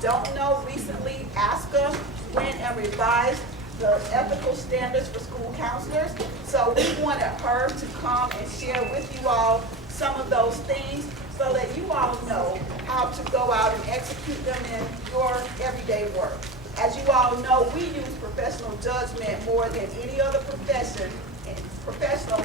don't know, recently ASCA went and revised the ethical standards for school counselors. So we wanted her to come and share with you all some of those things so that you all know how to go out and execute them in your everyday work. As you all know, we use professional judgment more than any other professional in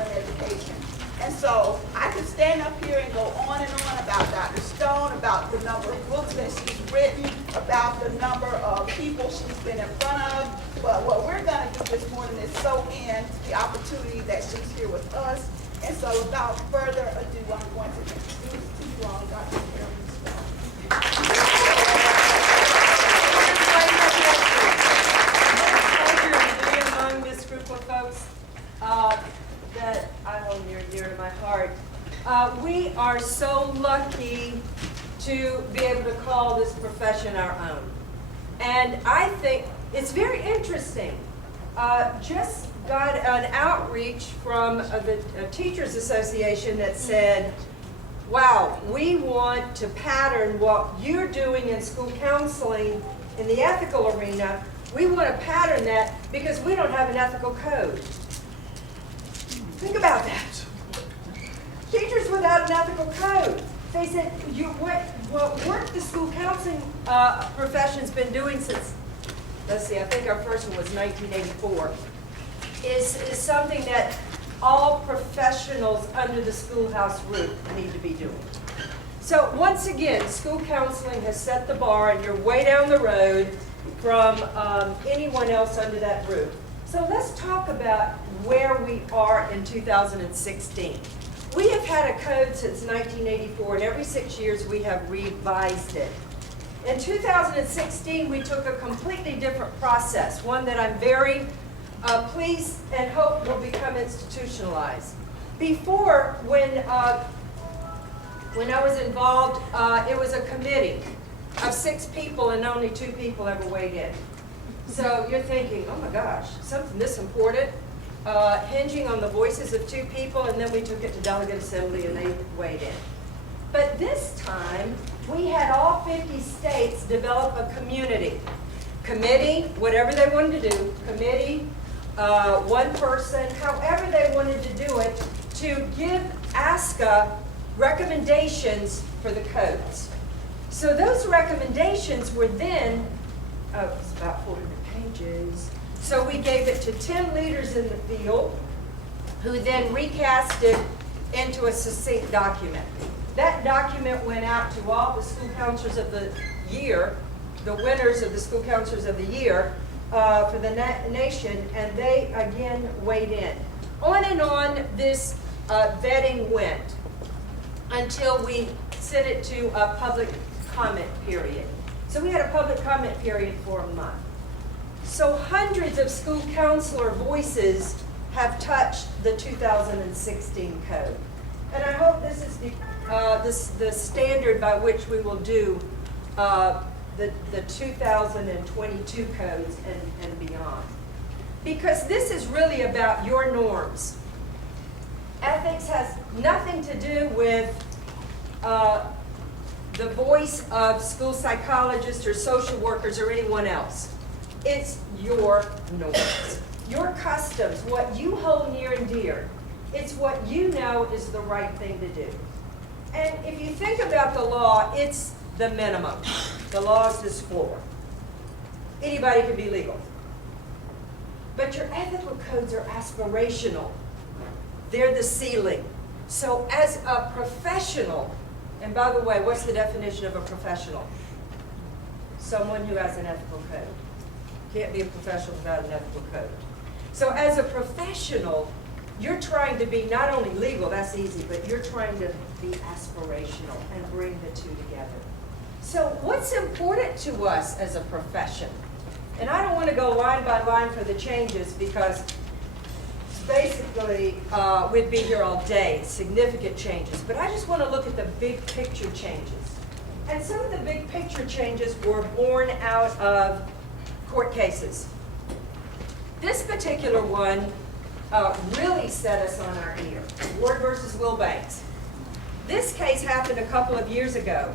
education. And so I could stand up here and go on and on about Dr. Stone, about the number of books that she's written, about the number of people she's been in front of. But what we're going to do this morning is soak in the opportunity that she's here with us. And so without further ado, I'm going to introduce to you all Dr. Carolyn Stone. Pleasure to be among this group of folks that I hold near and dear to my heart. We are so lucky to be able to call this profession our own. And I think it's very interesting. Just got an outreach from the Teachers Association that said, wow, we want to pattern what you're doing in school counseling in the ethical arena. We want to pattern that because we don't have an ethical code. Think about that. Teachers without an ethical code. They said, what work the school counseling profession's been doing since, let's see, I think our first one was 1984, is something that all professionals under the schoolhouse roof need to be doing. So once again, school counseling has set the bar and you're way down the road from anyone else under that roof. So let's talk about where we are in 2016. We have had a code since 1984, and every 6 years we have revised it. In 2016, we took a completely different process, one that I'm very pleased and hope will become institutionalized. Before, when I was involved, it was a committee of 6 people and only 2 people ever weighed in. So you're thinking, oh my gosh, something this important, hinging on the voices of 2 people, and then we took it to delegate assembly and they weighed in. But this time, we had all 50 states develop a committee, whatever they wanted to do, committee, one person, however they wanted to do it, to give ASCA recommendations for the codes. So those recommendations were then, it's about 400 pages, so we gave it to 10 leaders in the field who then recast it into a succinct document. That document went out to all the school counselors of the year, the winners of the school counselors of the year for the nation, and they again weighed in. On and on this vetting went until we sent it to a public comment period. So we had a public comment period for a month. So hundreds of school counselor voices have touched the 2016 code. And I hope this is the standard by which we will do the 2022 codes and beyond. Because this is really about your norms. Ethics has nothing to do with the voice of school psychologists or social workers or anyone else. It's your norms, your customs, what you hold near and dear. It's what you know is the right thing to do. And if you think about the law, it's the minimum. The law is this floor. Anybody can be legal. But your ethical codes are aspirational. They're the ceiling. So as a professional, and by the way, what's the definition of a professional? Someone who has an ethical code. Can't be a professional without an ethical code. So as a professional, you're trying to be not only legal, that's easy, but you're trying to be aspirational and bring the two together. So what's important to us as a profession? And I don't want to go line by line for the changes because basically we'd be here all day, significant changes. But I just want to look at the big picture changes. And some of the big picture changes were born out of court cases. This particular one really set us on our ear. Ward versus Wilbanks. This case happened a couple of years ago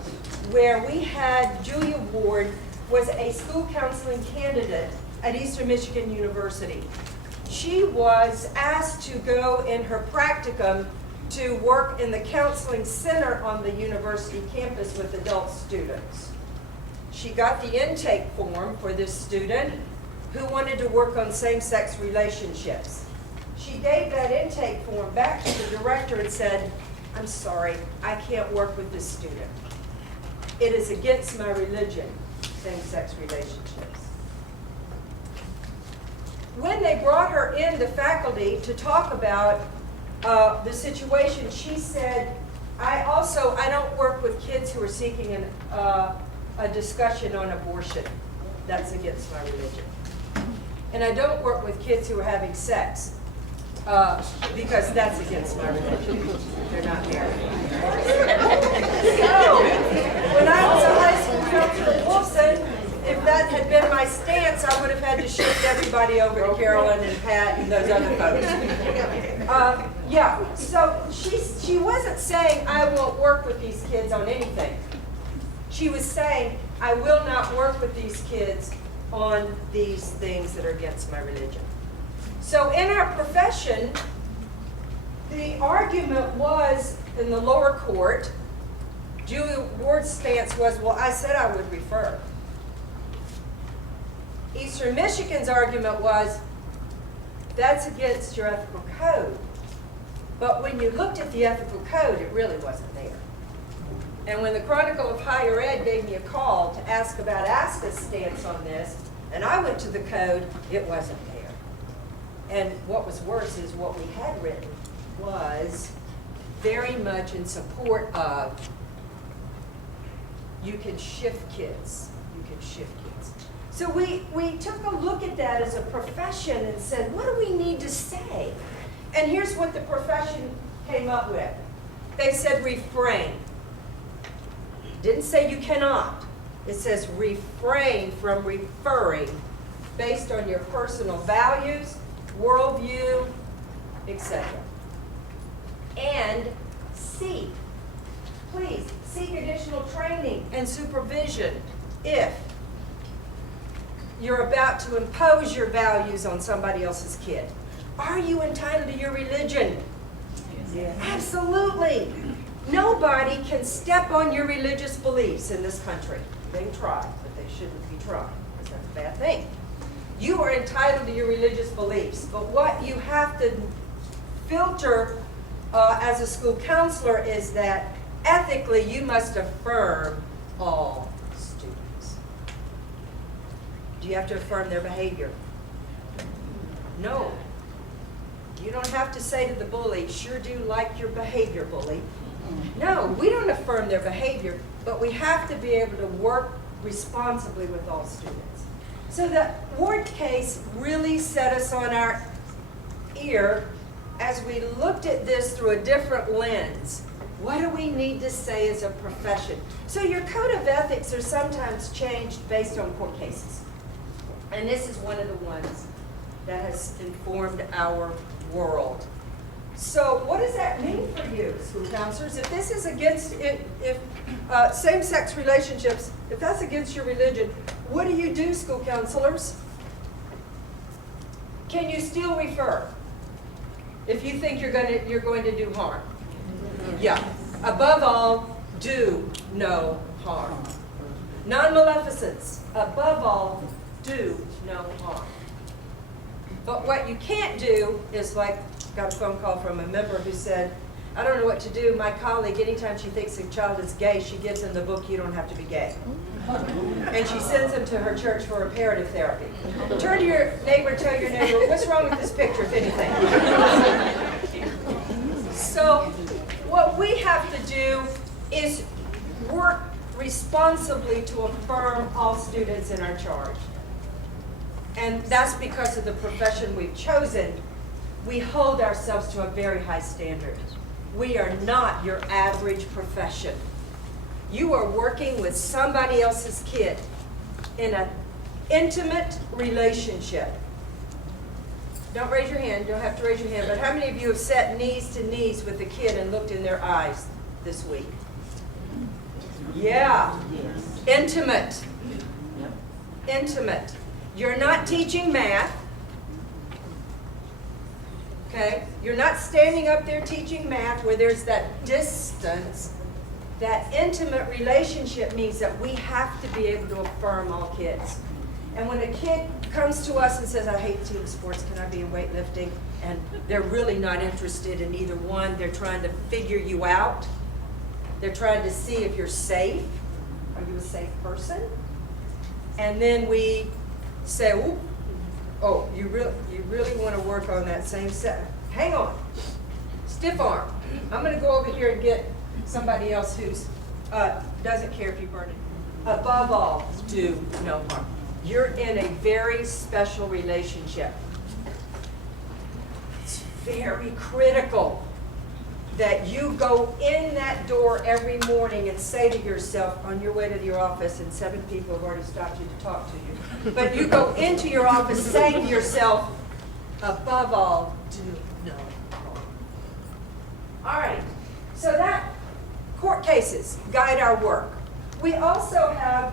where we had Julia Ward was a school counseling candidate at Eastern Michigan University. She was asked to go in her practicum to work in the counseling center on the university campus with adult students. She got the intake form for this student who wanted to work on same-sex relationships. She gave that intake form back to the director and said, "I'm sorry, I can't work with this student. It is against my religion, same-sex relationships." When they brought her into faculty to talk about the situation, she said, I don't work with kids who are seeking a discussion on abortion. That's against my religion. And I don't work with kids who are having sex because that's against my religion. They're not married. So, when I was a high school counselor at Wilson, if that had been my stance, I would have had to shift everybody over to Carolyn and Pat and those other folks. Yeah, so she wasn't saying, I won't work with these kids on anything. She was saying, I will not work with these kids on these things that are against my religion. So in our profession, the argument was in the lower court, Julie Ward's stance was, well, I said I would refer. Eastern Michigan's argument was, that's against your ethical code. But when you looked at the ethical code, it really wasn't there. And when the Chronicle of Higher Ed gave me a call to ask about ASCA's stance on this, and I went to the code, it wasn't there. And what was worse is what we had written was very much in support of, you can shift kids. You can shift kids. So we took a look at that as a profession and said, what do we need to say? And here's what the profession came up with. They said refrain. Didn't say you cannot. It says refrain from referring based on your personal values, worldview, etc. And seek. Please seek additional training and supervision if you're about to impose your values on somebody else's kid. Are you entitled to your religion? Yes. Absolutely. Nobody can step on your religious beliefs in this country. They can try, but they shouldn't be trying, because that's a bad thing. You are entitled to your religious beliefs, but what you have to filter as a school counselor is that ethically you must affirm all students. Do you have to affirm their behavior? No. You don't have to say to the bully, sure do like your behavior, bully. No, we don't affirm their behavior, but we have to be able to work responsibly with all students. So the Ward case really set us on our ear as we looked at this through a different lens. What do we need to say as a profession? So your code of ethics are sometimes changed based on court cases. And this is one of the ones that has informed our world. So what does that mean for you, school counselors? If this is against, if same-sex relationships, if that's against your religion, what do you do, school counselors? Can you still refer if you think you're going to do harm? Yeah. Above all, do no harm. Non-maleficence. Above all, do no harm. But what you can't do is, like, got a phone call from a member who said, I don't know what to do. My colleague, anytime she thinks a child is gay, she gives them the book, You Don't Have to Be Gay. And she sends them to her church for reparative therapy. Turn to your neighbor, tell your neighbor, what's wrong with this picture, if anything? So what we have to do is work responsibly to affirm all students in our charge. And that's because of the profession we've chosen. We hold ourselves to a very high standard. We are not your average profession. You are working with somebody else's kid in an intimate relationship. Don't raise your hand, you don't have to raise your hand, but how many of you have sat knees to knees with a kid and looked in their eyes this week? Yeah, intimate. intimate. You're not teaching math. Okay? You're not standing up there teaching math where there's that distance. That intimate relationship means that we have to be able to affirm all kids. And when a kid comes to us and says, I hate team sports, can I be in weightlifting? And they're really not interested in either one. They're trying to figure you out. They're trying to see if you're safe. Are you a safe person? And then we say, ooh, oh, you really want to work on that same set. Hang on. Stiff arm. I'm going to go over here and get somebody else who's doesn't care if you burn it. Above all, do no harm. You're in a very special relationship. It's very critical that you go in that door every morning and say to yourself on your way to your office, and 7 people have already stopped you to talk to you, but you go into your office saying to yourself, above all, do no harm. All right, so that court cases guide our work. We also have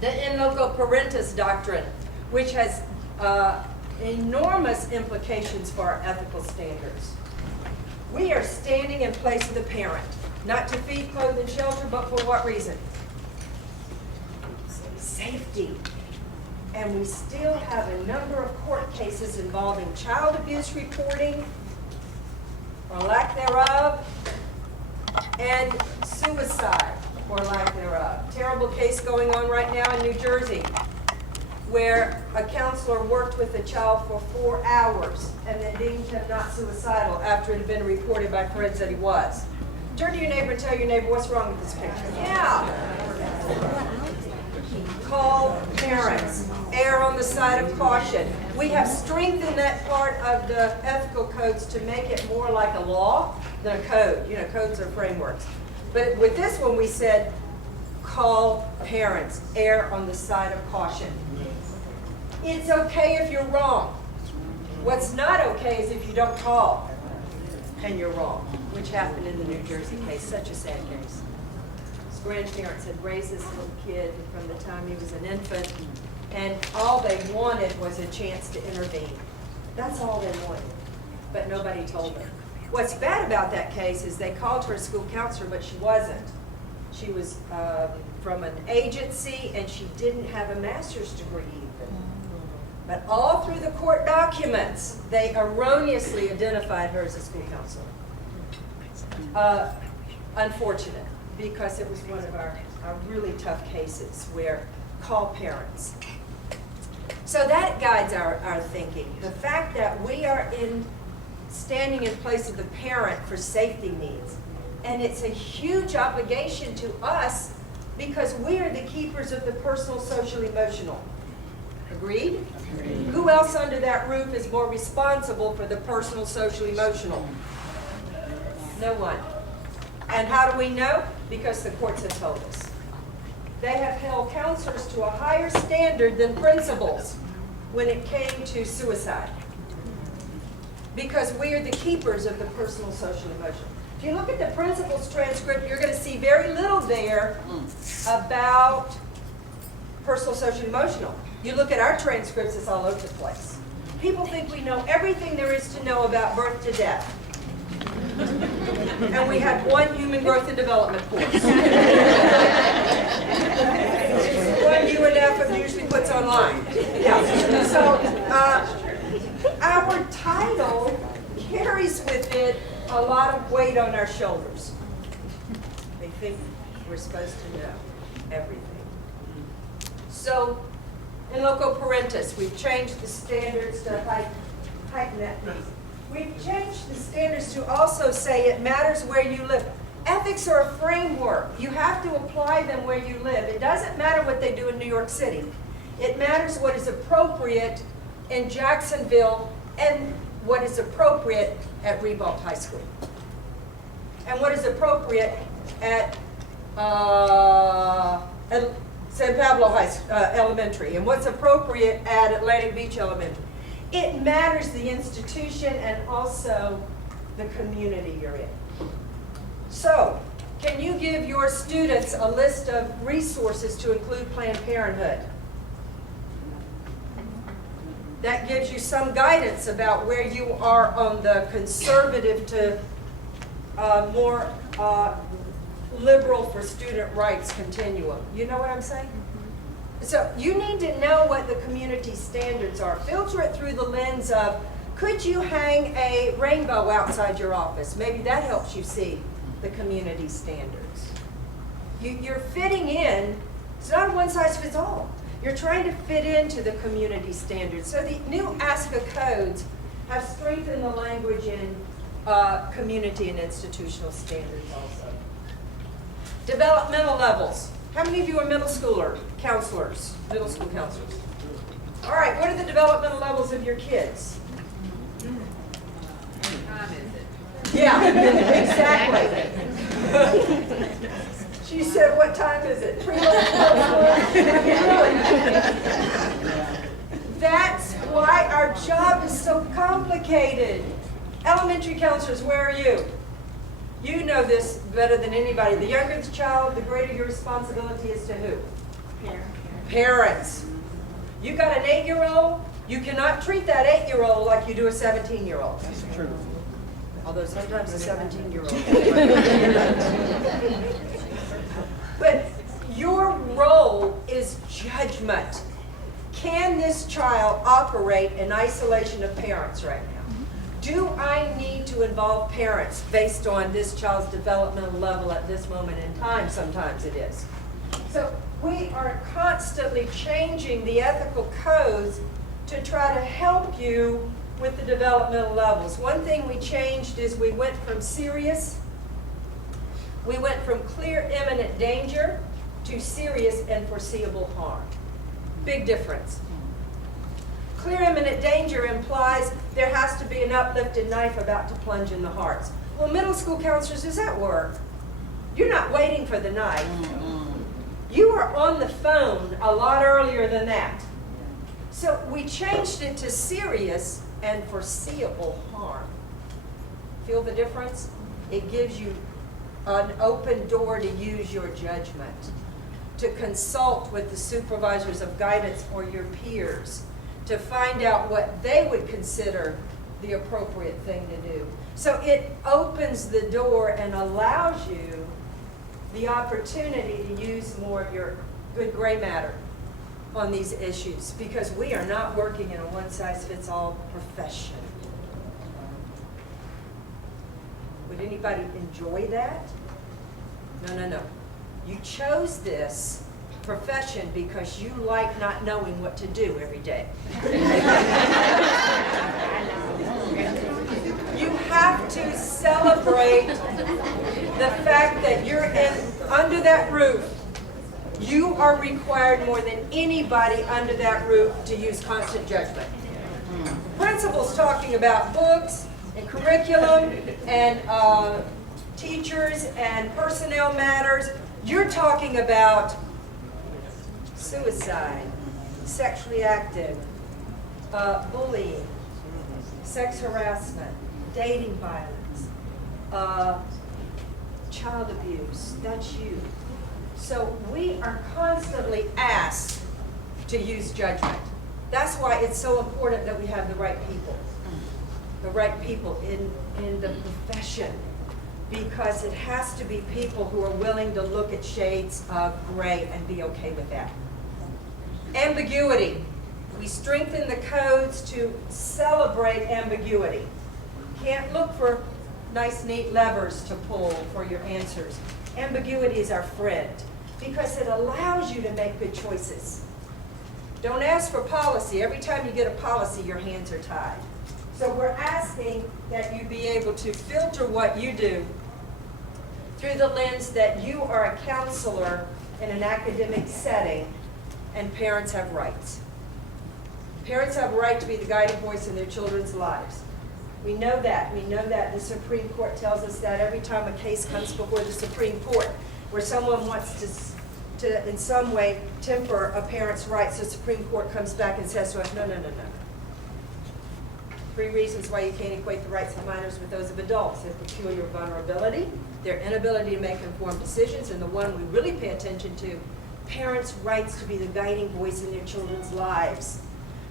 the in loco parentis doctrine, which has enormous implications for our ethical standards. We are standing in place of the parent, not to feed, clothe, and shelter, but for what reason? Safety. And we still have a number of court cases involving child abuse reporting, or lack thereof, and suicide, or lack thereof. Terrible case going on right now in New Jersey, where a counselor worked with a child for 4 hours and then deemed him not suicidal after it had been reported by friends that he was. Turn to your neighbor and tell your neighbor, what's wrong with this picture? Yeah. Call parents. Err on the side of caution. We have strengthened that part of the ethical codes to make it more like a law than a code. You know, codes are frameworks. But with this one, we said, call parents. Err on the side of caution. It's okay if you're wrong. What's not okay is if you don't call and you're wrong, which happened in the New Jersey case, such a sad case. His grandparents had raised this little kid from the time he was an infant, and all they wanted was a chance to intervene. That's all they wanted, but nobody told them. What's bad about that case is they called her a school counselor, but she wasn't. She was from an agency, and she didn't have a master's degree even. But all through the court documents, they erroneously identified her as a school counselor. Unfortunate, because it was one of our really tough cases where call parents. So that guides our thinking. The fact that we are standing in place of the parent for safety needs. And it's a huge obligation to us because we are the keepers of the personal, social, emotional. Agreed? Agreed. Who else under that roof is more responsible for the personal, social, emotional? No one. And how do we know? Because the courts have told us. They have held counselors to a higher standard than principals when it came to suicide. Because we are the keepers of the personal, social, emotional. If you look at the principal's transcript, you're going to see very little there about personal, social, emotional. You look at our transcripts, it's all over the place. People think we know everything there is to know about birth to death. And we had one human growth and development course. One UNF usually puts online. Yeah. So our title carries with it a lot of weight on our shoulders. They think we're supposed to know everything. So, in loco parentis, we've changed the standards to heighten that piece. We've changed the standards to also say it matters where you live. Ethics are a framework. You have to apply them where you live. It doesn't matter what they do in New York City. It matters what is appropriate in Jacksonville and what is appropriate at Ribault High School. And what is appropriate at San Pablo Elementary, and what's appropriate at Atlantic Beach Elementary. It matters the institution and also the community you're in. So, Can you give your students a list of resources to include Planned Parenthood? That gives you some guidance about where you are on the conservative to more liberal for student rights continuum. You know what I'm saying? So you need to know what the community standards are. Filter it through the lens of, could you hang a rainbow outside your office? Maybe that helps you see the community standards. You're fitting in. It's not a one-size-fits-all. You're trying to fit into the community standards. So the new ASCA codes have strengthened the language in community and institutional standards also. Developmental levels. How many of you are middle schooler counselors? Middle school counselors. All right, what are the developmental levels of your kids? Yeah, exactly. She said, what time is it? That's why our job is so complicated. Elementary counselors, where are you? You know this better than anybody. The younger the child, the greater your responsibility is to who? Parents. You got an 8-year-old, you cannot treat that 8-year-old like you do a 17-year-old. That's true. Although sometimes a 17-year-old. But your role is judgment. Can this child operate in isolation of parents right now? Do I need to involve parents based on this child's developmental level at this moment in time? Sometimes it is. So we are constantly changing the ethical codes to try to help you with the developmental levels. One thing we changed is we went from serious, we went from clear imminent danger to serious and foreseeable harm. Big difference. Clear imminent danger implies there has to be an uplifted knife about to plunge in the hearts. Well, middle school counselors, does that work? You're not waiting for the knife. You are on the phone a lot earlier than that. So we changed it to serious and foreseeable harm. Feel the difference? It gives you an open door to use your judgment, to consult with the supervisors of guidance or your peers, to find out what they would consider the appropriate thing to do. So it opens the door and allows you the opportunity to use more of your good gray matter on these issues, because we are not working in a one-size-fits-all profession. Would anybody enjoy that? No, no, no. You chose this profession because you like not knowing what to do every day. You have to celebrate the fact that you're under that roof. You are required more than anybody under that roof to use constant judgment. Principals talking about books and curriculum and teachers and personnel matters. You're talking about suicide, sexually active, bullying, sex harassment, dating violence, child abuse. That's you. So we are constantly asked to use judgment. That's why it's so important that we have the right people in the profession, because it has to be people who are willing to look at shades of gray and be okay with that. Ambiguity. We strengthen the codes to celebrate ambiguity. Can't look for nice, neat levers to pull for your answers. Ambiguity is our friend because it allows you to make good choices. Don't ask for policy. Every time you get a policy, your hands are tied. So we're asking that you be able to filter what you do through the lens that you are a counselor in an academic setting, and parents have rights. Parents have a right to be the guiding voice in their children's lives. We know that. We know that. The Supreme Court tells us that every time a case comes before the Supreme Court where someone wants to in some way temper a parent's rights, the Supreme Court comes back and says to us, no, no, no, no. 3 reasons why you can't equate the rights of minors with those of adults: their peculiar vulnerability, their inability to make informed decisions, and the one we really pay attention to, parents' rights to be the guiding voice in their children's lives.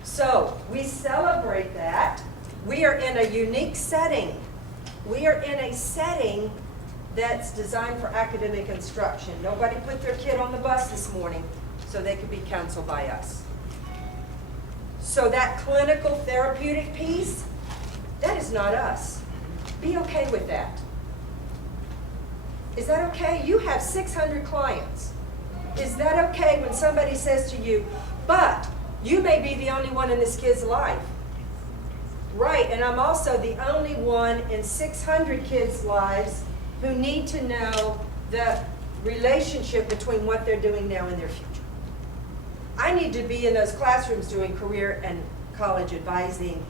So we celebrate that. We are in a unique setting. We are in a setting that's designed for academic instruction. Nobody put their kid on the bus this morning so they could be counseled by us. So that clinical therapeutic piece, that is not us. Be okay with that. Is that okay? You have 600 clients. Is that okay when somebody says to you, but you may be the only one in this kid's life? Right, and I'm also the only one in 600 kids' lives who need to know the relationship between what they're doing now and their future. I need to be in those classrooms doing career and college advising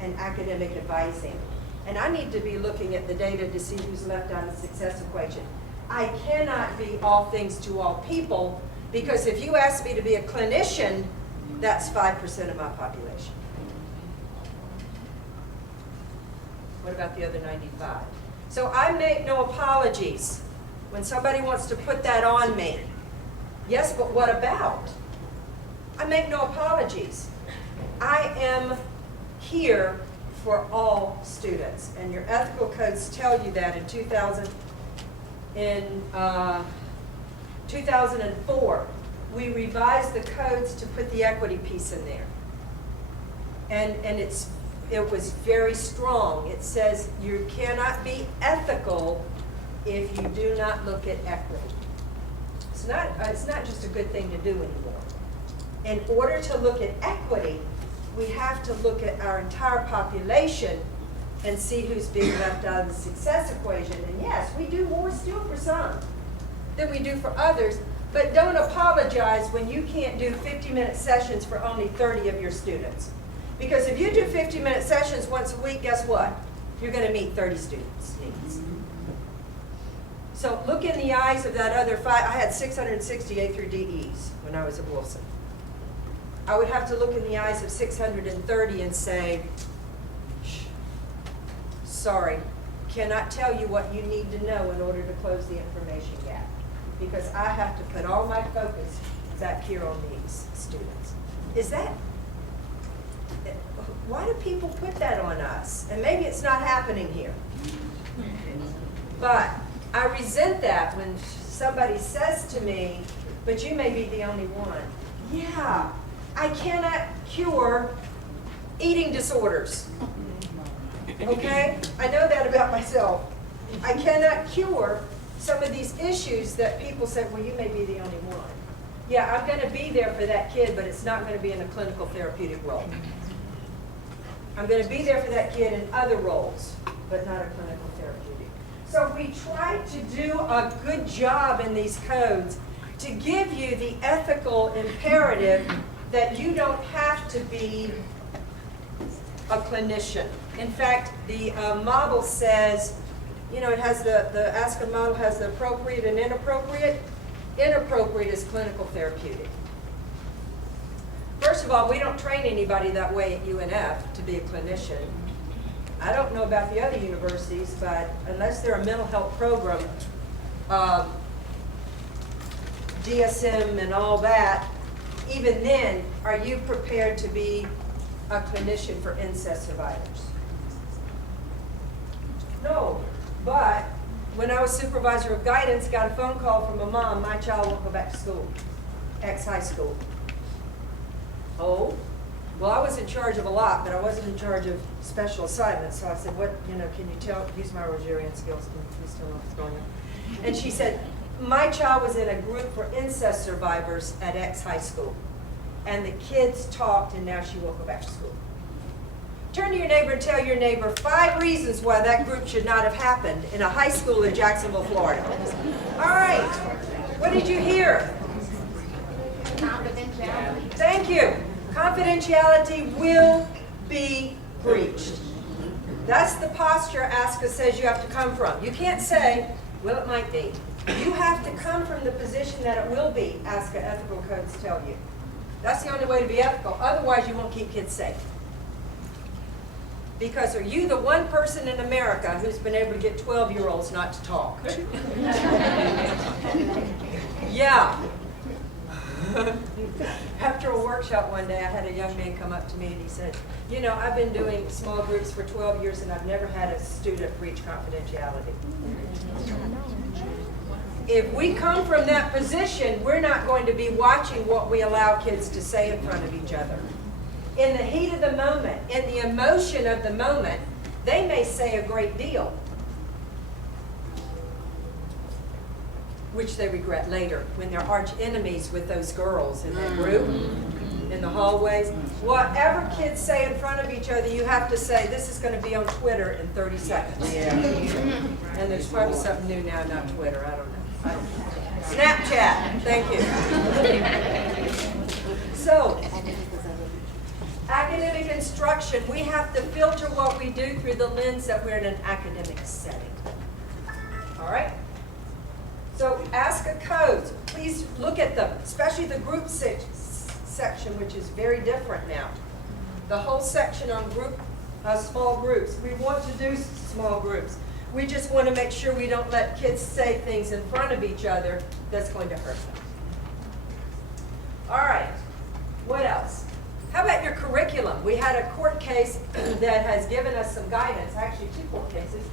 and academic advising. And I need to be looking at the data to see who's left out of the success equation. I cannot be all things to all people, because if you ask me to be a clinician, that's 5% of my population. What about the other 95? So I make no apologies when somebody wants to put that on me. Yes, but what about? I make no apologies. I am here for all students, and your ethical codes tell you that in 2004, we revised the codes to put the equity piece in there. And it was very strong. It says you cannot be ethical if you do not look at equity. It's not just a good thing to do anymore. In order to look at equity, we have to look at our entire population and see who's being left out of the success equation. And yes, we do more still for some than we do for others, but don't apologize when you can't do 50-minute sessions for only 30 of your students. Because if you do 50-minute sessions once a week, guess what? You're going to meet 30 students' needs. So look in the eyes of that other 5. I had 660 A through DEs when I was at Wilson. I would have to look in the eyes of 630 and say, shh, sorry, cannot tell you what you need to know in order to close the information gap. Because I have to put all my focus back here on these students. Is that, why do people put that on us? And maybe it's not happening here. But I resent that when somebody says to me, but you may be the only one. Yeah, I cannot cure eating disorders. Okay? I know that about myself. I cannot cure some of these issues that people say, well, you may be the only one. Yeah, I'm going to be there for that kid, but it's not going to be in a clinical therapeutic role. I'm going to be there for that kid in other roles, but not a clinical therapeutic. So we try to do a good job in these codes to give you the ethical imperative that you don't have to be a clinician. In fact, the model says, you know, it has the ASCA model has the appropriate and inappropriate. Inappropriate is clinical therapeutic. First of all, we don't train anybody that way at UNF to be a clinician. I don't know about the other universities, but unless they're a mental health program, DSM and all that, even then, are you prepared to be a clinician for incest survivors? No, but when I was supervisor of guidance, got a phone call from a mom, my child won't go back to school, ex-high school. Oh, well, I was in charge of a lot, but I wasn't in charge of special assignments. So I said, what, you know, can you use my Rogerian skills? Can you please tell me what's going on? And she said, my child was in a group for incest survivors at ex-high school. And the kids talked, and now she won't go back to school. Turn to your neighbor and tell your neighbor 5 reasons why that group should not have happened in a high school in Jacksonville, Florida. All right, what did you hear? Confidentiality. Thank you. Confidentiality will be breached. That's the posture ASCA says you have to come from. You can't say, well, it might be. You have to come from the position that it will be, ASCA ethical codes tell you. That's the only way to be ethical. Otherwise, you won't keep kids safe. Because are you the one person in America who's been able to get 12-year-olds not to talk? Yeah. After a workshop one day, I had a young man come up to me and he said, you know, I've been doing small groups for 12 years and I've never had a student breach confidentiality. If we come from that position, we're not going to be watching what we allow kids to say in front of each other. In the heat of the moment, in the emotion of the moment, they may say a great deal, which they regret later when they're arch enemies with those girls in that group, in the hallways. Whatever kids say in front of each other, you have to say, this is going to be on Twitter in 30 seconds. Yeah. And there's probably something new now, not Twitter, I don't know. Snapchat, thank you. So, academic instruction, we have to filter what we do through the lens that we're in an academic setting. All right? So ASCA codes, please look at them, especially the group section, which is very different now. The whole section on small groups. We want to do small groups. We just want to make sure we don't let kids say things in front of each other that's going to hurt them. All right, what else? How about your curriculum? We had a court case that has given us some guidance, actually 2 court cases,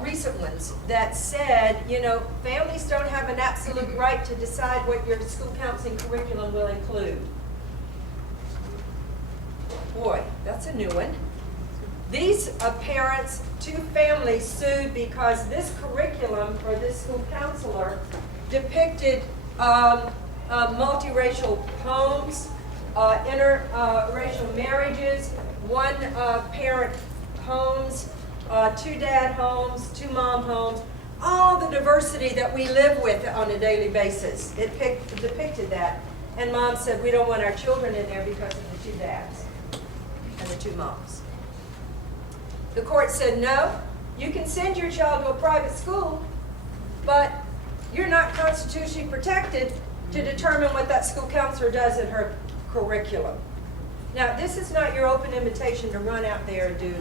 recent ones, that said, you know, families don't have an absolute right to decide what your school counseling curriculum will include. Boy, that's a new one. These parents, 2 families sued because this curriculum for this school counselor depicted multiracial homes, interracial marriages, 1 parent homes, 2 dad homes, 2 mom homes, all the diversity that we live with on a daily basis. It depicted that. And mom said, we don't want our children in there because of the 2 dads and the 2 moms. The court said, no, you can send your child to a private school, but you're not constitutionally protected to determine what that school counselor does in her curriculum. Now, this is not your open invitation to run out there and do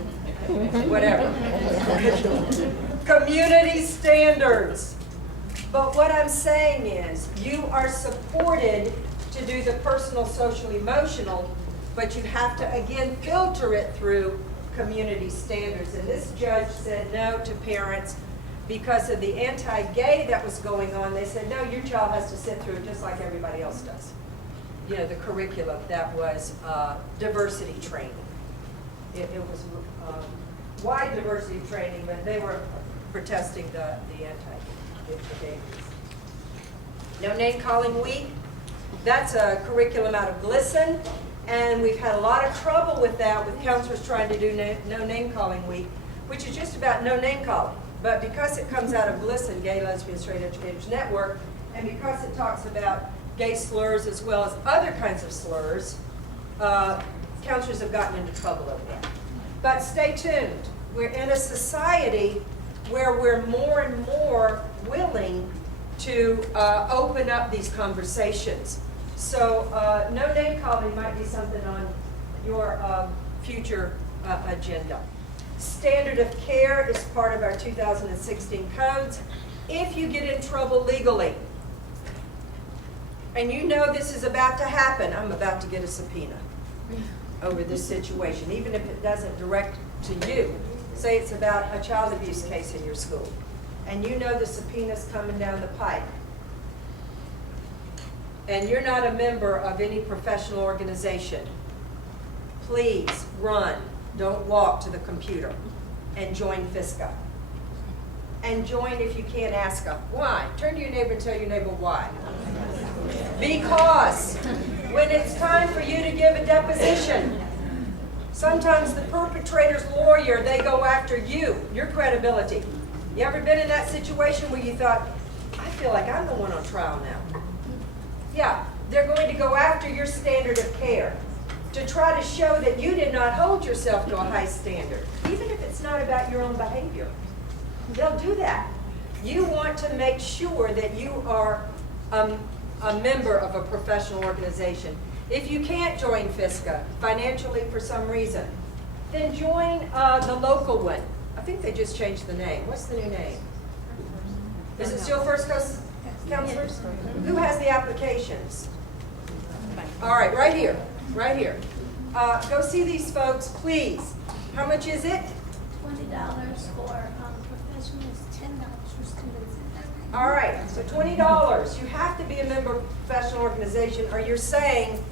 whatever. Community standards. But what I'm saying is, you are supported to do the personal, social, emotional, but you have to, again, filter it through community standards. And this judge said no to parents because of the anti-gay that was going on. They said, no, your child has to sit through it just like everybody else does. You know, the curriculum that was diversity training. It was wide diversity training, but they were protesting the anti-gay. No name calling week. That's a curriculum out of GLSEN, and we've had a lot of trouble with that, with counselors trying to do no name calling week, which is just about no name calling. But because it comes out of GLSEN, Gay, Lesbian, Straight Educators Network, and because it talks about gay slurs as well as other kinds of slurs, counselors have gotten into trouble over that. But stay tuned. We're in a society where we're more and more willing to open up these conversations. So no name calling might be something on your future agenda. Standard of care is part of our 2016 codes. If you get in trouble legally, and you know this is about to happen, I'm about to get a subpoena over this situation, even if it doesn't direct to you. Say it's about a child abuse case in your school, and you know the subpoena's coming down the pipe, and you're not a member of any professional organization, please run, don't walk to the computer, and join FISCA. And join if you can't ask them. Why? Turn to your neighbor and tell your neighbor why. Because when it's time for you to give a deposition, sometimes the perpetrator's lawyer, they go after you, your credibility. You ever been in that situation where you thought, I feel like I'm the one on trial now? Yeah, they're going to go after your standard of care to try to show that you did not hold yourself to a high standard, even if it's not about your own behavior. They'll do that. You want to make sure that you are a member of a professional organization. If you can't join FISCA financially for some reason, then join the local one. I think they just changed the name. What's the new name? Is it still First Coast Counselors? Who has the applications? All right, right here, right here. Go see these folks, please. How much is it? $20 for professionals, $10 for students. All right, so $20. You have to be a member of a professional organization, or you're saying,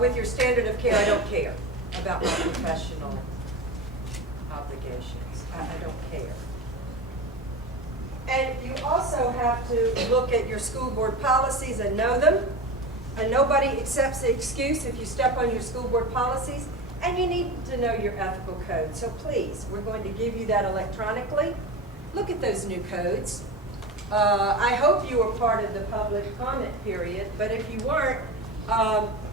with your standard of care, I don't care about my professional obligations. I don't care. And you also have to look at your school board policies and know them. And nobody accepts the excuse if you step on your school board policies. And you need to know your ethical code. So please, we're going to give you that electronically. Look at those new codes. I hope you were part of the public comment period, but if you weren't,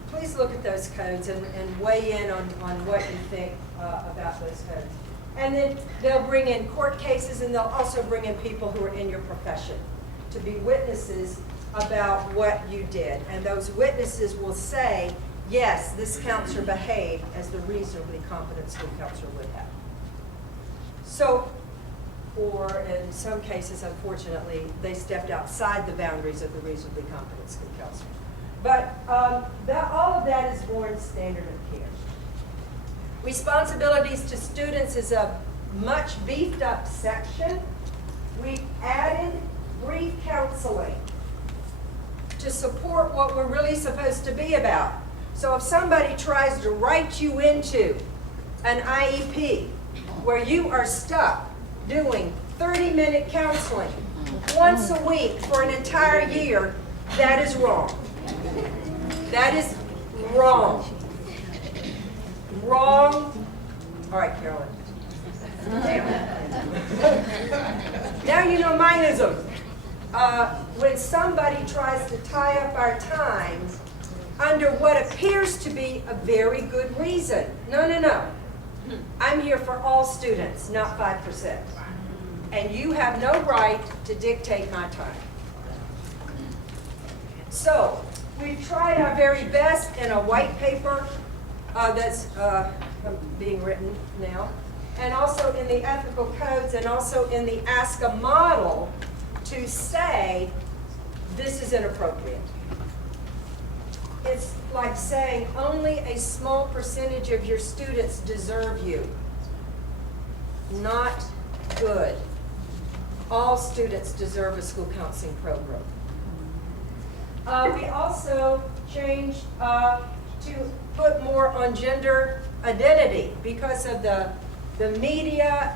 please look at those codes and weigh in on what you think about those codes. And then they'll bring in court cases, and they'll also bring in people who are in your profession to be witnesses about what you did. And those witnesses will say, yes, this counselor behaved as the reasonably competent school counselor would have. So, or in some cases, unfortunately, they stepped outside the boundaries of the reasonably competent school counselor. But all of that is born standard of care. Responsibilities to students is a much beefed up section. We added brief counseling to support what we're really supposed to be about. So if somebody tries to write you into an IEP where you are stuck doing 30-minute counseling once a week for an entire year, that is wrong. That is wrong. Wrong. All right, Carolyn. Now you know mineism. When somebody tries to tie up our time under what appears to be a very good reason. No, no, no. I'm here for all students, not 5%. And you have no right to dictate my time. So, we've tried our very best in a white paper that's being written now, and also in the ethical codes, and also in the Ask a Model, to say this is inappropriate. It's like saying only a small percentage of your students deserve you. Not good. All students deserve a school counseling program. We also changed to put more on gender identity because of the media.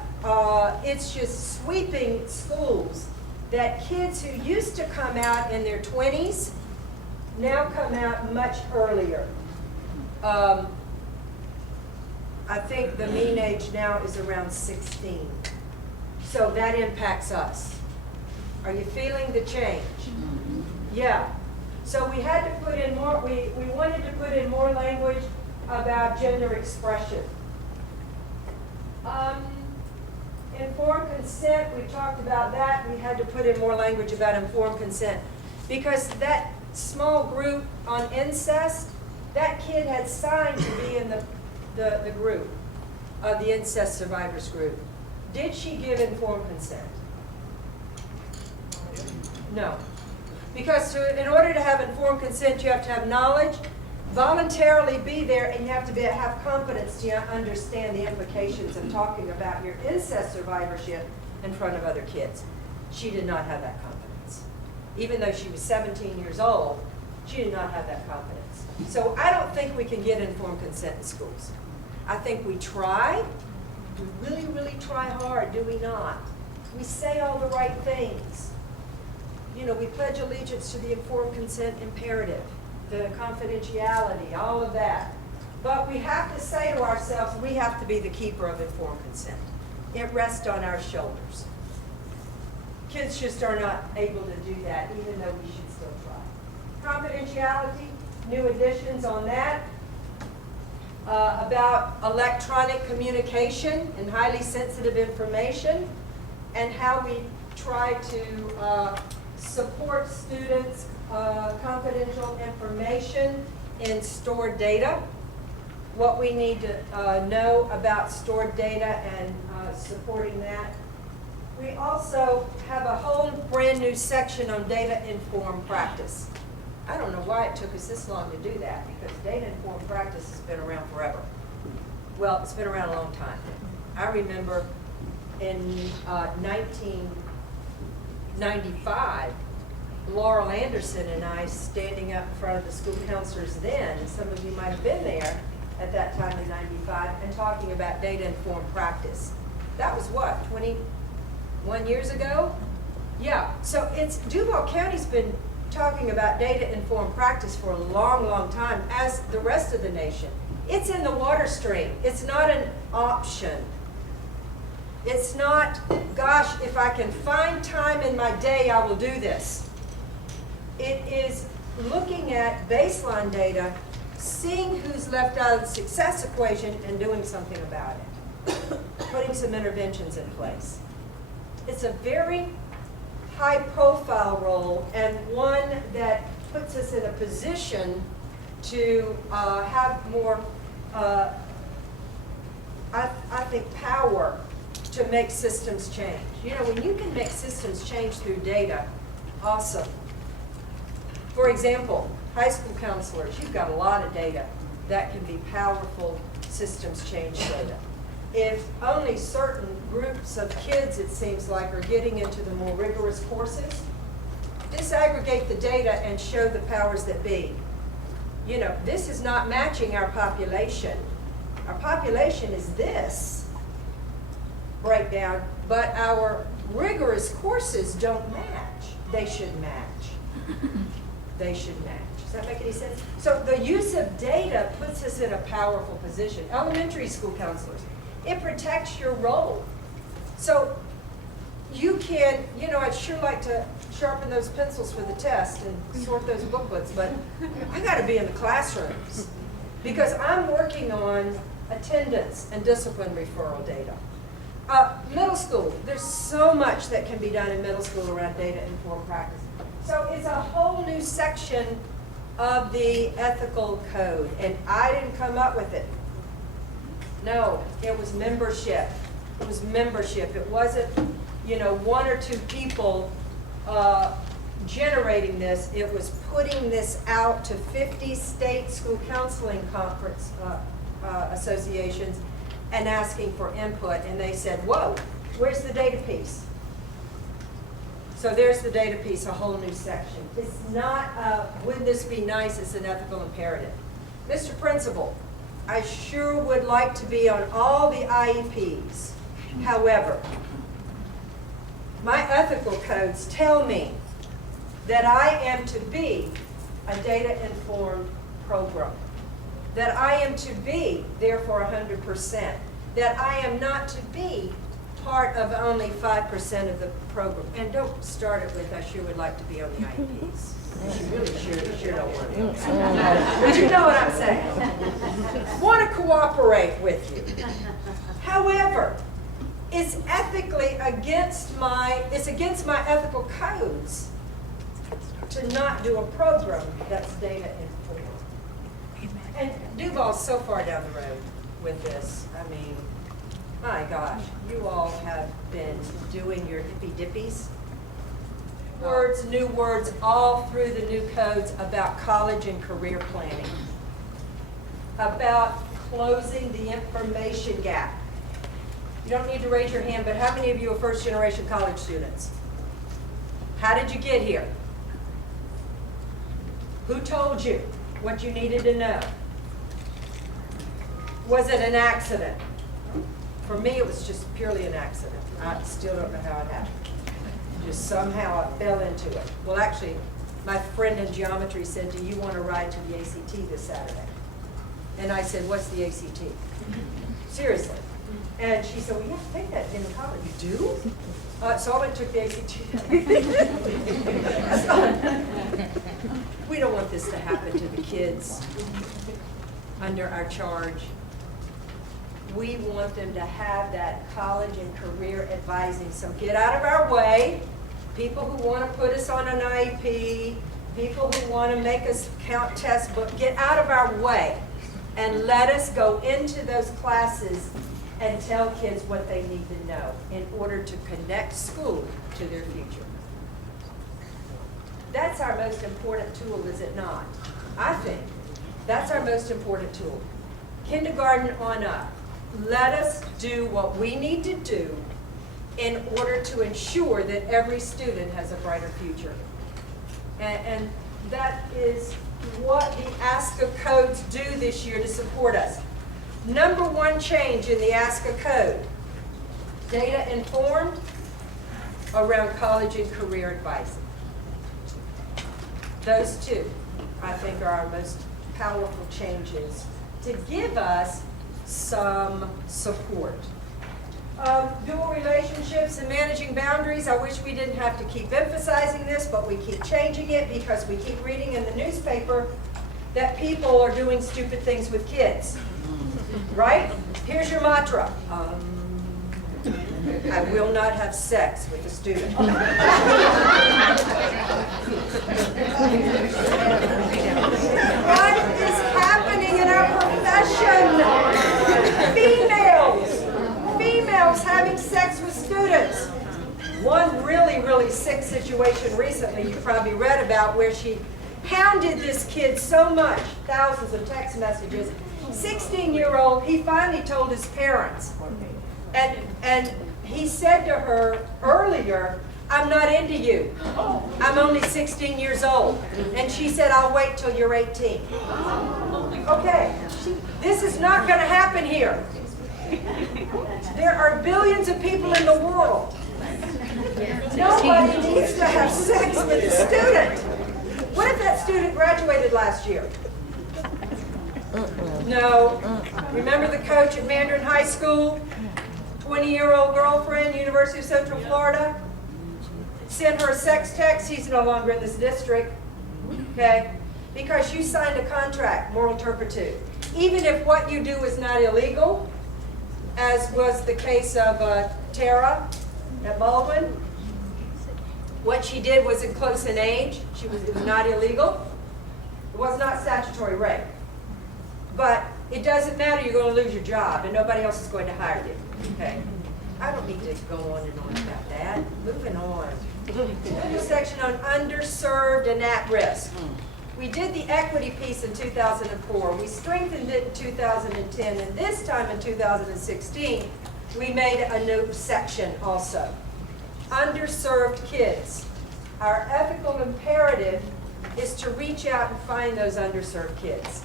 It's just sweeping schools that kids who used to come out in their 20s now come out much earlier. I think the mean age now is around 16. So that impacts us. Are you feeling the change? Yeah. So we had to put in more, we wanted to put in more language about gender expression. Informed consent, we talked about that. We had to put in more language about informed consent because that small group on incest, that kid had signed to be in the group, the incest survivors group. Did she give informed consent? No. Because in order to have informed consent, you have to have knowledge, voluntarily be there, and you have to have confidence to understand the implications of talking about your incest survivorship in front of other kids. She did not have that confidence. Even though she was 17 years old, she did not have that confidence. So I don't think we can get informed consent in schools. I think we try. We really, really try hard, do we not? We say all the right things. You know, we pledge allegiance to the informed consent imperative, the confidentiality, all of that. But we have to say to ourselves, we have to be the keeper of informed consent. It rests on our shoulders. Kids just are not able to do that, even though we should still try. Confidentiality, new additions on that. About electronic communication and highly sensitive information, and how we try to support students' confidential information in stored data. what we need to know about stored data and supporting that. We also have a whole brand new section on data-informed practice. I don't know why it took us this long to do that, because data-informed practice has been around forever. Well, it's been around a long time. I remember in 1995, Laurel Anderson and I standing up in front of the school counselors then, and some of you might have been there at that time in 95, and talking about data-informed practice. That was what, 21 years ago? Yeah, so Duval County's been talking about data-informed practice for a long, long time, as the rest of the nation. It's in the water stream. It's not an option. It's not, gosh, if I can find time in my day, I will do this. It is looking at baseline data, seeing who's left out of the success equation, and doing something about it. Putting some interventions in place. It's a very high-profile role, and one that puts us in a position to have more, I think, power to make systems change. You know, when you can make systems change through data, awesome. For example, high school counselors, you've got a lot of data that can be powerful systems change data. If only certain groups of kids, it seems like, are getting into the more rigorous courses, disaggregate the data and show the powers that be. You know, this is not matching our population. Our population is this breakdown, but our rigorous courses don't match. They should match. They should match. Does that make any sense? So the use of data puts us in a powerful position. Elementary school counselors, it protects your role. So you can, you know, I'd sure like to sharpen those pencils for the test and sort those booklets, but I got to be in the classrooms because I'm working on attendance and discipline referral data. Middle school, there's so much that can be done in middle school around data-informed practice. So it's a whole new section of the ethical code, and I didn't come up with it. No, it was membership. It was membership. It wasn't, you know, one or two people generating this. It was putting this out to 50 state school counseling conference associations and asking for input, and they said, whoa, where's the data piece? So there's the data piece, a whole new section. It's not, wouldn't this be nice, it's an ethical imperative. Mr. Principal, I sure would like to be on all the IEPs. However, my ethical codes tell me that I am to be a data-informed program, that I am to be, therefore, 100%, that I am not to be part of only 5% of the program. And don't start it with, I sure would like to be on the IEPs. You really sure don't want to. But you know what I'm saying. Want to cooperate with you. However, it's ethically against it's against my ethical codes to not do a program that's data informed. And Duval's so far down the road with this. I mean, my gosh, you all have been doing your hippy dippies. New words all through the new codes about college and career planning, about closing the information gap. You don't need to raise your hand, but how many of you are first generation college students? How did you get here? Who told you what you needed to know? Was it an accident? For me, it was just purely an accident. I still don't know how it happened. Just somehow I fell into it. Well, actually, my friend in geometry said, do you want to ride to the ACT this Saturday? And I said, what's the ACT? Seriously. And she said, well, you have to take that in college. You do? So I went and took the ACT. We don't want this to happen to the kids under our charge. We want them to have that college and career advising. So get out of our way. People who want to put us on an IEP, people who want to make us count test book, get out of our way. and let us go into those classes and tell kids what they need to know in order to connect school to their future. That's our most important tool, is it not? I think that's our most important tool. Kindergarten on up. Let us do what we need to do in order to ensure that every student has a brighter future. And that is what the ASCA codes do this year to support us. Number one change in the ASCA code, data informed around college and career advice. Those two, I think, are our most powerful changes to give us some support. Dual relationships and managing boundaries. I wish we didn't have to keep emphasizing this, but we keep changing it because we keep reading in the newspaper that people are doing stupid things with kids. Right? Here's your mantra. I will not have sex with a student. What is happening in our profession? Females having sex with students. One really, really sick situation recently you probably read about where she hounded this kid so much, thousands of text messages. 16-year-old, he finally told his parents. And he said to her earlier, I'm not into you. I'm only 16 years old. And she said, I'll wait till you're 18. Okay, this is not going to happen here. There are billions of people in the world. Nobody needs to have sex with a student. What if that student graduated last year? No. Remember the coach at Mandarin High School? 20-year-old girlfriend, University of Central Florida? Sent her a sex text. He's no longer in this district. Okay? Because you signed a contract, moral turpitude. Even if what you do is not illegal, as was the case of Tara at Baldwin, what she did was close in age. It was not illegal. It was not statutory rape. But it doesn't matter, you're going to lose your job and nobody else is going to hire you. Okay? I don't need to go on and on about that. Moving on. New section on underserved and at risk. We did the equity piece in 2004. We strengthened it in 2010, and this time in 2016, we made a new section also. Underserved kids. Our ethical imperative is to reach out and find those underserved kids.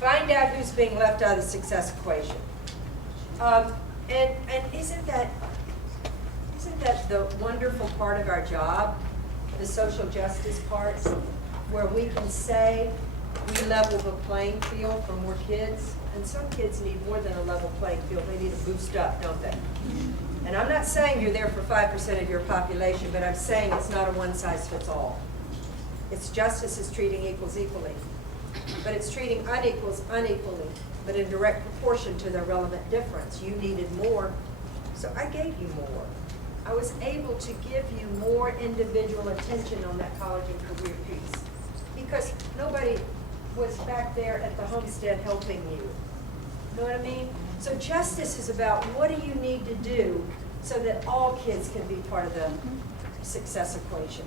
Find out who's being left out of the success equation. And isn't that the wonderful part of our job, the social justice part, where we can say we level the playing field for more kids? And some kids need more than a level playing field. They need a boost up, don't they? And I'm not saying you're there for 5% of your population, but I'm saying it's not a one-size-fits-all. It's justice is treating equals equally. But it's treating unequals unequally, but in direct proportion to their relevant difference. You needed more, so I gave you more. I was able to give you more individual attention on that college and career piece because nobody was back there at the homestead helping you. Know what I mean? So justice is about what do you need to do so that all kids can be part of the success equation.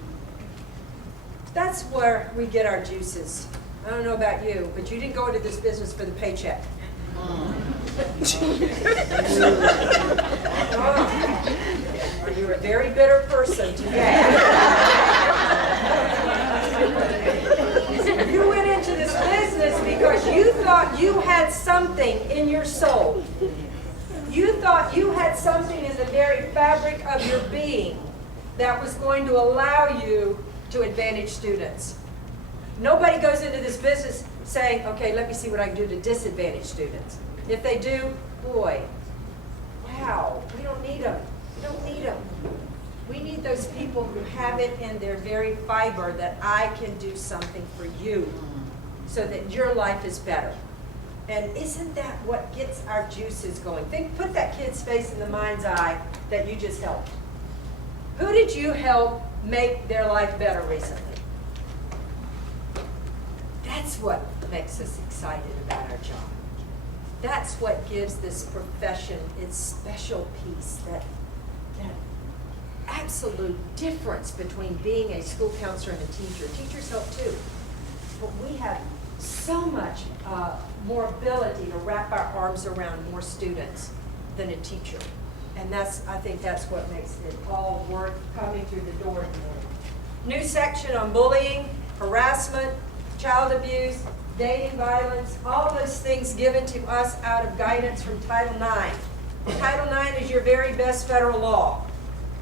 That's where we get our juices. I don't know about you, but you didn't go into this business for the paycheck. Or you're a very bitter person today. You went into this business because you thought you had something in your soul. You thought you had something in the very fabric of your being that was going to allow you to advantage students. Nobody goes into this business saying, okay, let me see what I can do to disadvantage students. If they do, boy, wow, we don't need them. We don't need them. We need those people who have it in their very fiber that I can do something for you so that your life is better. And isn't that what gets our juices going? Put that kid's face in the mind's eye that you just helped. Who did you help make their life better recently? That's That's what makes us excited about our job. That's what gives this profession its special piece, that absolute difference between being a school counselor and a teacher. Teachers help too, but we have so much more ability to wrap our arms around more students than a teacher. And I think that's what makes it all worth coming through the door in the morning. New section on bullying, harassment, child abuse, dating violence, all those things given to us out of guidance from Title IX. Title IX is your very best federal law.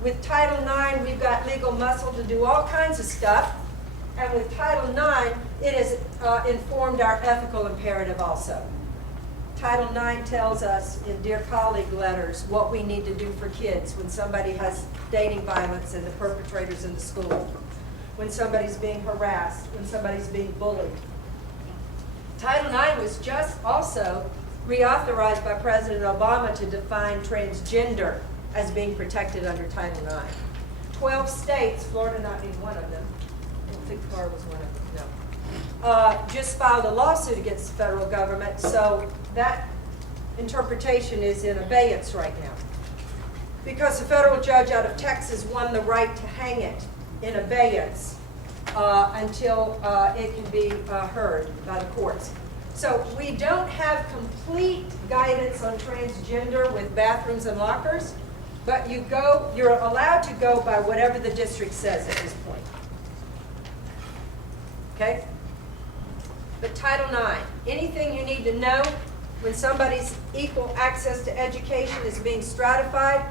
With Title IX, we've got legal muscle to do all kinds of stuff. And with Title IX, it has informed our ethical imperative also. Title IX tells us in Dear Colleague letters what we need to do for kids when somebody has dating violence and the perpetrators in the school, when somebody's being harassed, when somebody's being bullied. Title IX was just also reauthorized by President Obama to define transgender as being protected under Title IX. 12 states, Florida not being one of them, I don't think Florida was one of them, no, just filed a lawsuit against the federal government, so that interpretation is in abeyance right now. Because the federal judge out of Texas won the right to hang it in abeyance until it can be heard by the courts. So we don't have complete guidance on transgender with bathrooms and lockers, but you're allowed to go by whatever the district says at this point. Okay? But Title IX, anything you need to know when somebody's equal access to education is being stratified,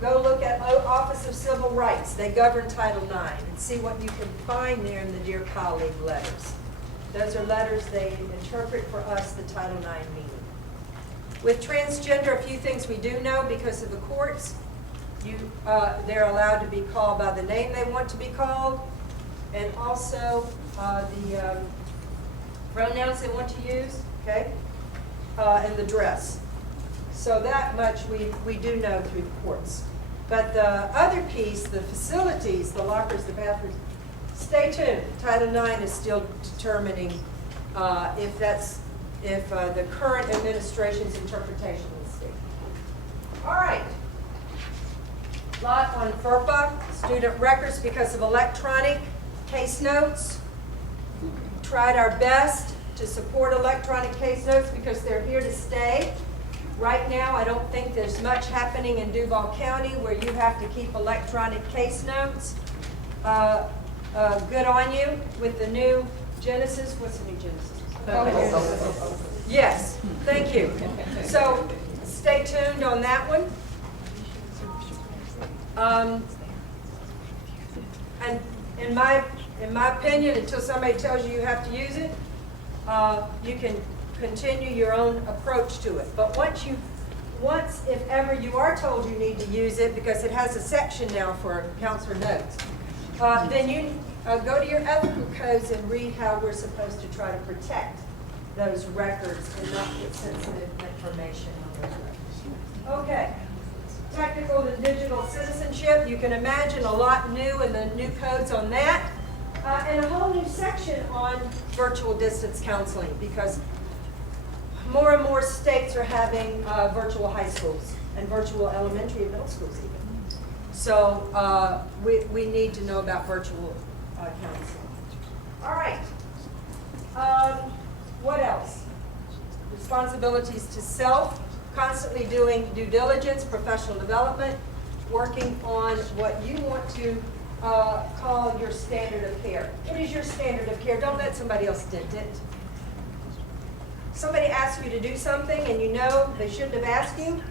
go look at Office of Civil Rights. They govern Title IX, and see what you can find there in the Dear Colleague letters. Those are letters they interpret for us the Title IX meaning. With transgender, a few things we do know because of the courts. They're allowed to be called by the name they want to be called, and also the pronouns they want to use, okay, and the dress. So that much we do know through the courts. But the other piece, the facilities, the lockers, the bathrooms, stay tuned. Title IX is still determining if the current administration's interpretation will stay. All right. Lot on FERPA, student records because of electronic case notes. Tried our best to support electronic case notes because they're here to stay. Right now, I don't think there's much happening in Duval County where you have to keep electronic case notes. Good on you with the new Genesis. What's the new Genesis? Yes, thank you. So stay tuned on that one. And in my opinion, until somebody tells you have to use it, you can continue your own approach to it. But once, if ever you are told you need to use it, because it has a section now for counselor notes, then you go to your ethical codes and read how we're supposed to try to protect those records and not get sensitive information on those records. Okay. Technical and digital citizenship, you can imagine a lot new in the new codes on that. And a whole new section on virtual distance counseling because more and more states are having virtual high schools and virtual elementary and middle schools even. So we need to know about virtual counseling. All right. What else? Responsibilities to self, constantly doing due diligence, professional development, working on what you want to call your standard of care. What is your standard of care? Don't let somebody else dictate it. Somebody asks you to do something and you know they shouldn't have asked you.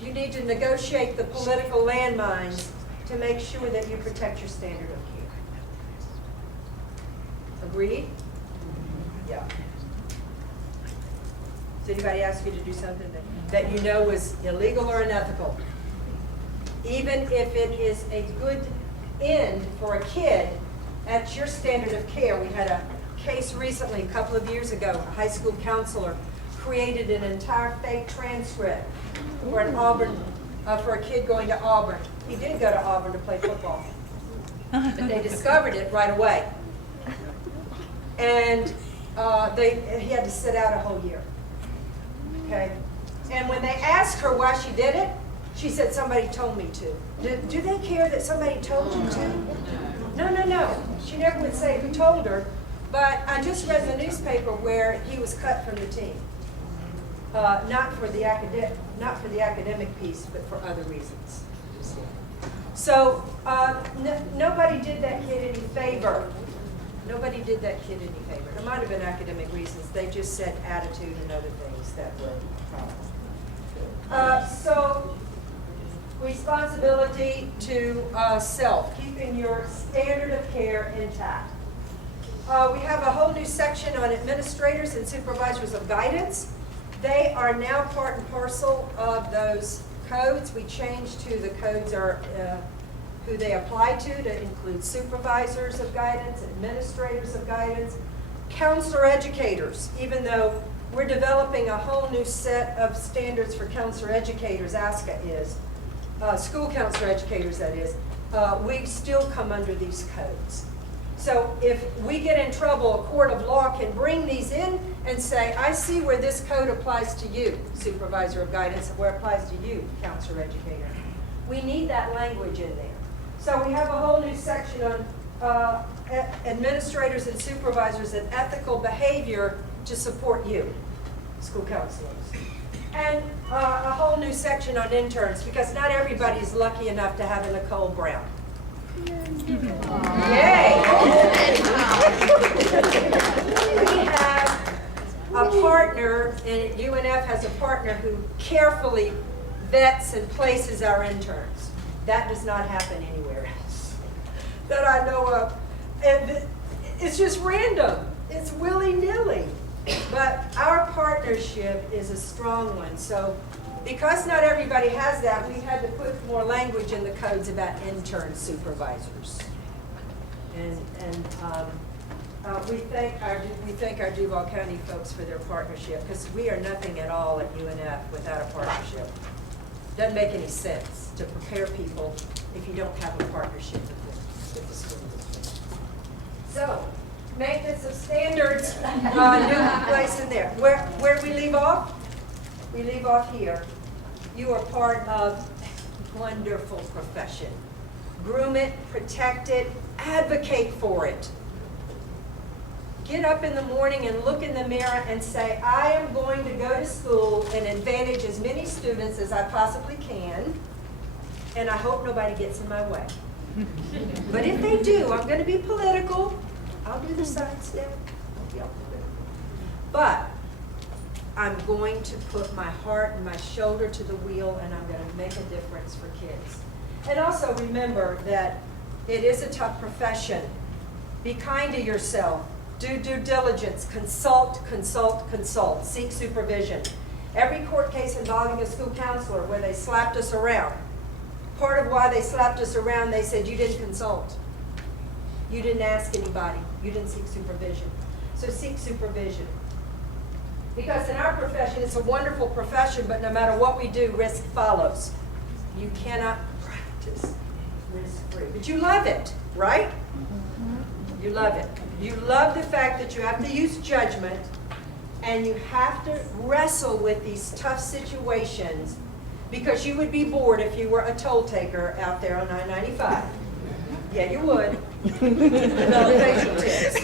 You need to negotiate the political landmines to make sure that you protect your standard of care. Agreed? Yeah. Does anybody ask you to do something that you know is illegal or unethical? Even if it is a good end for a kid, that's your standard of care. We had a case recently, a couple of years ago, a high school counselor created an entire fake transcript for an Auburn, for a kid going to Auburn. He did go to Auburn to play football, but they discovered it right away. And he had to sit out a whole year. Okay? And when they asked her why she did it, she said, somebody told me to. Do they care that somebody told you to? No. She never would say who told her. But I just read in the newspaper where he was cut from the team. Not for the academic piece, but for other reasons. So nobody did that kid any favor. Nobody did that kid any favor. There might have been academic reasons. They just said attitude and other things that were problems. So responsibility to self, keeping your standard of care intact. We have a whole new section on administrators and supervisors of guidance. They are now part and parcel of those codes. We changed who the codes are, who they apply to include supervisors of guidance, administrators of guidance, counselor educators, even though we're developing a whole new set of standards for counselor educators, ASCA is, school counselor educators that is, we still come under these codes. So if we get in trouble, a court of law can bring these in and say, I see where this code applies to you, supervisor of guidance, and where it applies to you, counselor educator. We need that language in there. So we have a whole new section on administrators and supervisors and ethical behavior to support you, school counselors. And a whole new section on interns, because not everybody's lucky enough to have a Nicole Brown. Yay! We have a partner, and UNF has a partner who carefully vets and places our interns. That does not happen anywhere else that I know of. And it's just random. It's willy-nilly. But our partnership is a strong one. So because not everybody has that, we had to put more language in the codes about intern supervisors. And we thank our Duval County folks for their partnership, because we are nothing at all at UNF without a partnership. Doesn't make any sense to prepare people if you don't have a partnership with the school district. So, maintenance of standards, new place in there. Where we leave off? We leave off here. You are part of a wonderful profession. Groom it, protect it, advocate for it. Get up in the morning and look in the mirror and say, I am going to go to school and advantage as many students as I possibly can, and I hope nobody gets in my way. But if they do, I'm going to be political. I'll do the side step. But I'm going to put my heart and my shoulder to the wheel, and I'm going to make a difference for kids. And also remember that it is a tough profession. Be kind to yourself. Do due diligence. Consult, consult, consult. Seek supervision. Every court case involving a school counselor where they slapped us around, part of why they slapped us around, they said, you didn't consult. You didn't ask anybody. You didn't seek supervision. So seek supervision. Because in our profession, it's a wonderful profession, but no matter what we do, risk follows. You cannot practice risk-free. But you love it, right? You love it. You love the fact that you have to use judgment, and you have to wrestle with these tough situations, because you would be bored if you were a toll taker out there on I-95. Yeah, you would. Without facial tics.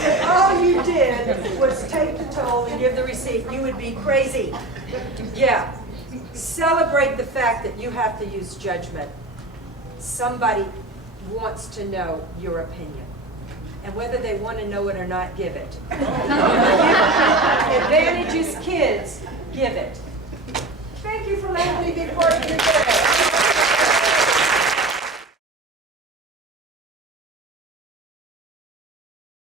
If all you did was take the toll and give the receipt, you would be crazy. Yeah. Celebrate the fact that you have to use judgment. Somebody wants to know your opinion. And whether they want to know it or not, give it. Advantages kids, give it. Thank you for letting me be part of your day.